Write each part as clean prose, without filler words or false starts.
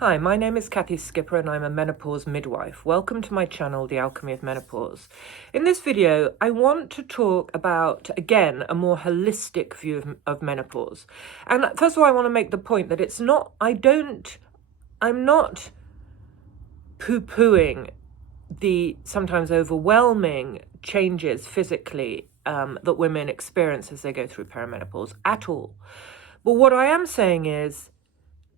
Hi, my name is Cathy Skipper and I'm a menopause midwife. Welcome to my channel, The Alchemy of Menopause. In this video, I want to talk about, again, a more holistic view of menopause. And first of all, I want to make the point that I'm not poo-pooing the sometimes overwhelming changes physically that women experience as they go through perimenopause at all. But what I am saying is,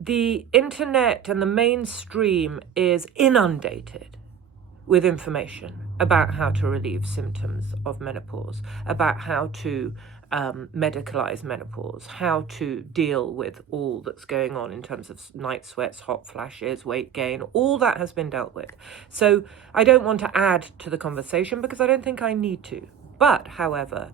the internet and the mainstream is inundated with information about how to relieve symptoms of menopause, about how to medicalize menopause, how to deal with all that's going on in terms of night sweats, hot flashes, weight gain. All that has been dealt with. So I don't want to add to the conversation because I don't think I need to. But, however,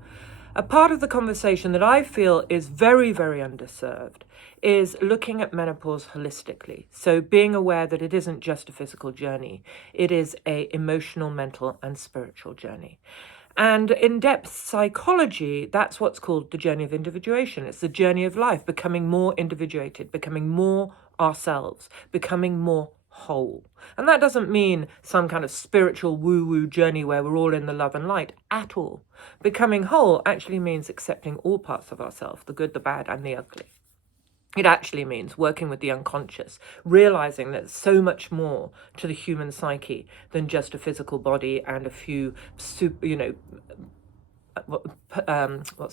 a part of the conversation that I feel is very, very underserved is looking at menopause holistically. So being aware that it isn't just a physical journey, it is an emotional, mental, and spiritual journey. And in-depth psychology, that's what's called the journey of individuation. It's the journey of life, becoming more individuated, becoming more ourselves, becoming more whole. And that doesn't mean some kind of spiritual woo-woo journey where we're all in the love and light at all. Becoming whole actually means accepting all parts of ourselves, the good, the bad, and the ugly. It actually means working with the unconscious, realizing that there's so much more to the human psyche than just a physical body and a few, what's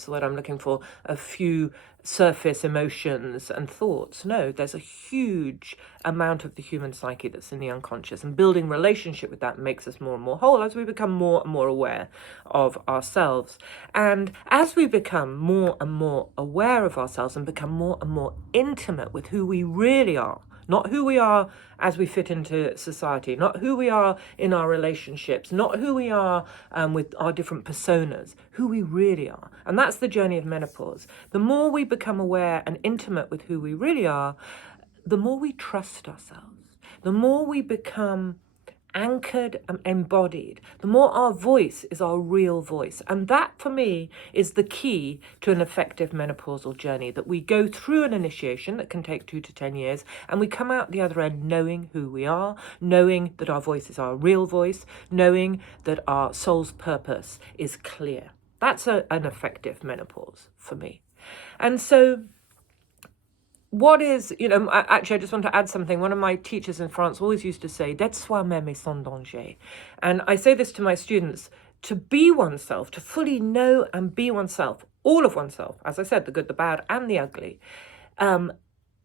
the word I'm looking for? A few surface emotions and thoughts. No, there's a huge amount of the human psyche that's in the unconscious, and building relationship with that makes us more and more whole as we become more and more aware of ourselves. And as we become more and more aware of ourselves and become more and more intimate with who we really are, not who we are as we fit into society, not who we are in our relationships, not who we are with our different personas, who we really are. And that's the journey of menopause. The more we become aware and intimate with who we really are, the more we trust ourselves, the more we become anchored and embodied, the more our voice is our real voice. And that, for me, is the key to an effective menopausal journey, that we go through an initiation that can take 2 to 10 years, and we come out the other end knowing who we are, knowing that our voice is our real voice, knowing that our soul's purpose is clear. That's an effective menopause for me. And so what is, actually, I just want to add something. One of my teachers in France always used to say, d'être soi-même est sans danger. And I say this to my students, to be oneself, to fully know and be oneself, all of oneself, as I said, the good, the bad, and the ugly,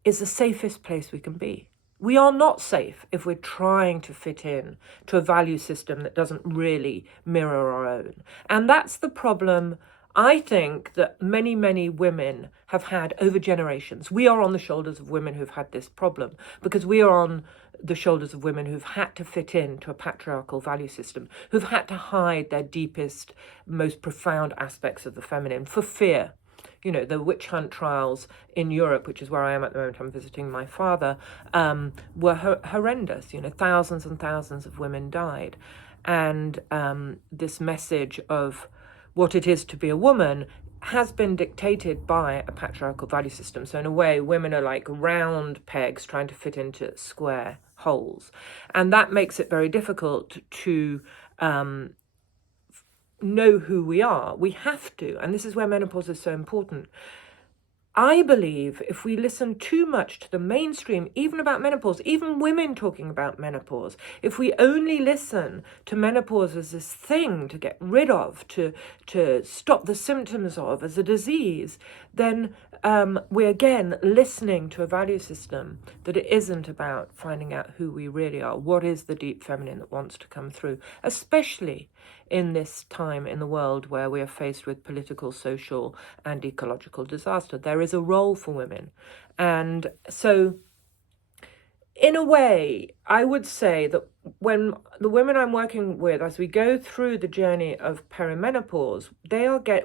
is the safest place we can be. We are not safe if we're trying to fit in to a value system that doesn't really mirror our own. And that's the problem I think that many, many women have had over generations. We are on the shoulders of women who've had this problem because we are on the shoulders of women who've had to fit into a patriarchal value system, who've had to hide their deepest, most profound aspects of the feminine for fear. The witch hunt trials in Europe, which is where I am at the moment, I'm visiting my father, were horrendous. Thousands and thousands of women died. And this message of what it is to be a woman has been dictated by a patriarchal value system. So in a way, women are like round pegs trying to fit into square holes. And that makes it very difficult to know who we are. We have to, and this is where menopause is so important. I believe if we listen too much to the mainstream, even about menopause, even women talking about menopause, if we only listen to menopause as this thing to get rid of, to stop the symptoms of, as a disease, then we're again listening to a value system that it isn't about finding out who we really are. What is the deep feminine that wants to come through, especially in this time in the world where we are faced with political, social, and ecological disaster. There is a role for women. And so, in a way, I would say that when the women I'm working with, as we go through the journey of perimenopause,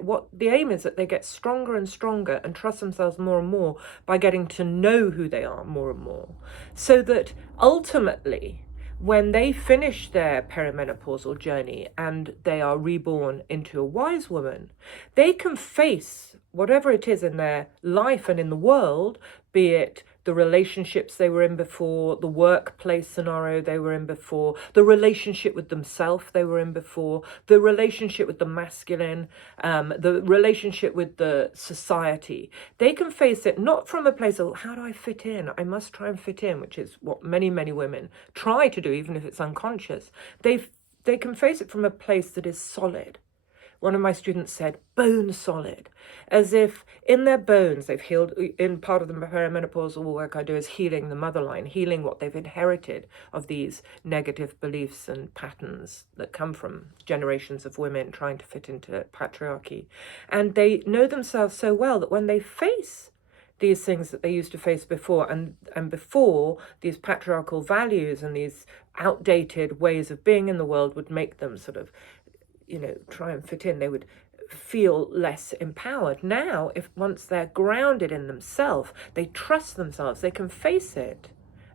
what the aim is that they get stronger and stronger and trust themselves more and more by getting to know who they are more and more, so that ultimately, when they finish their perimenopausal journey and they are reborn into a wise woman, they can face whatever it is in their life and in the world, be it the relationships they were in before, the workplace scenario they were in before, the relationship with themselves they were in before, the relationship with the masculine, the relationship with the society. They can face it not from a place of, how do I fit in? I must try and fit in, which is what many, many women try to do, even if it's unconscious. They can face it from a place that is solid. One of my students said, bone solid, as if in their bones they've healed. In part of the perimenopausal work I do is healing the mother line, healing what they've inherited of these negative beliefs and patterns that come from generations of women trying to fit into patriarchy. And they know themselves so well that when they face these things that they used to face before, and before these patriarchal values and these outdated ways of being in the world would make them sort of, try and fit in, they would feel less empowered. Now, if once they're grounded in themselves, they trust themselves, they can face it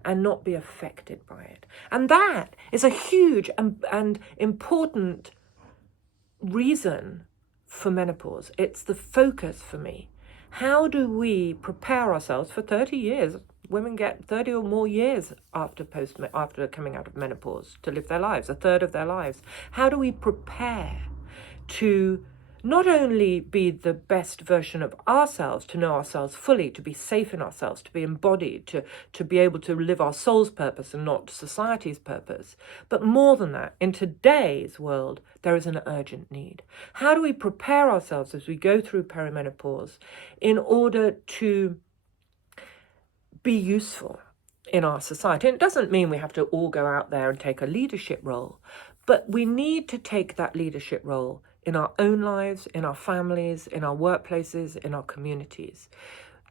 and not be affected by it. And that is a huge and important reason for menopause. It's the focus for me. How do we prepare ourselves for 30 years? Women get 30 or more years after coming out of menopause to live their lives, a third of their lives. How do we prepare to not only be the best version of ourselves, to know ourselves fully, to be safe in ourselves, to be embodied, to be able to live our soul's purpose and not society's purpose, but more than that, in today's world, there is an urgent need. How do we prepare ourselves as we go through perimenopause in order to be useful in our society? And it doesn't mean we have to all go out there and take a leadership role, but we need to take that leadership role in our own lives, in our families, in our workplaces, in our communities.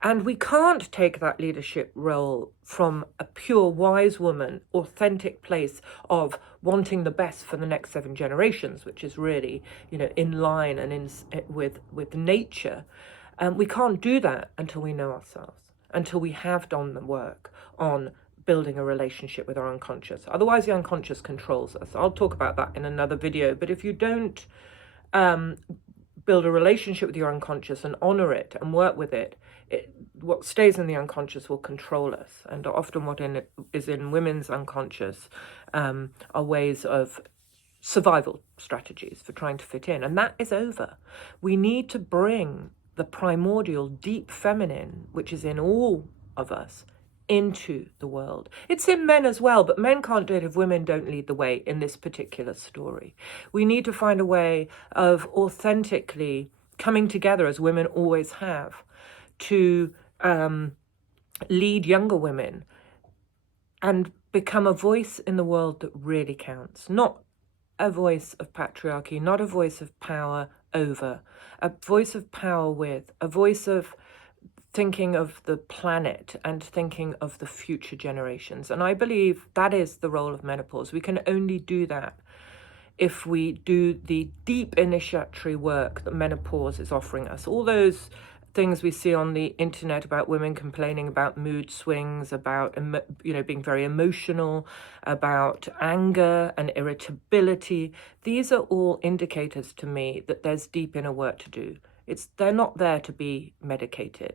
And we can't take that leadership role from a pure wise woman, authentic place of wanting the best for the next 7 generations, which is really, in line and with nature. We can't do that until we know ourselves, until we have done the work on building a relationship with our unconscious. Otherwise, the unconscious controls us. I'll talk about that in another video. But if you don't build a relationship with your unconscious and honor it and work with it, what stays in the unconscious will control us. And often what is in women's unconscious are ways of survival strategies for trying to fit in. And that is over. We need to bring the primordial, deep feminine, which is in all of us, into the world. It's in men as well, but men can't do it if women don't lead the way in this particular story. We need to find a way of authentically coming together, as women always have, to lead younger women and become a voice in the world that really counts. Not a voice of patriarchy, not a voice of power over, a voice of power with, a voice of thinking of the planet and thinking of the future generations. And I believe that is the role of menopause. We can only do that if we do the deep initiatory work that menopause is offering us. All those things we see on the internet about women complaining about mood swings, about being very emotional, about anger and irritability. These are all indicators to me that there's deep inner work to do. They're not there to be medicated.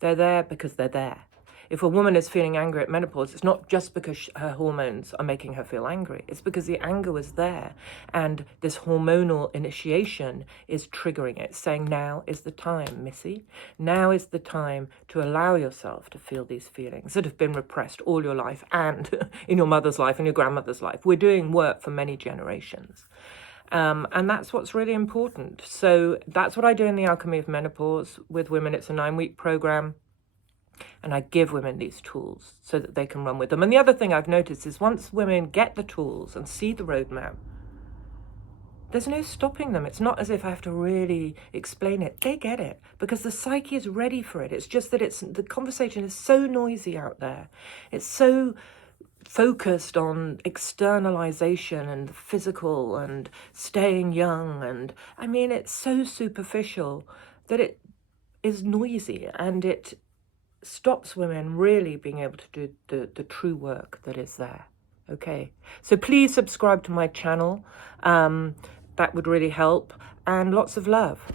They're there because they're there. If a woman is feeling angry at menopause, it's not just because her hormones are making her feel angry. It's because the anger was there and this hormonal initiation is triggering it, saying now is the time, Missy. Now is the time to allow yourself to feel these feelings that have been repressed all your life and in your mother's life and your grandmother's life. We're doing work for many generations. And that's what's really important. So that's what I do in the Alchemy of Menopause with women. It's a 9-week program. And I give women these tools so that they can run with them. And the other thing I've noticed is once women get the tools and see the roadmap, there's no stopping them. It's not as if I have to really explain it. They get it because the psyche is ready for it. It's just that the conversation is so noisy out there. It's so focused on externalization and the physical and staying young. And I mean, it's so superficial that it is noisy and it stops women really being able to do the true work that is there. Okay, so please subscribe to my channel. That would really help, and lots of love.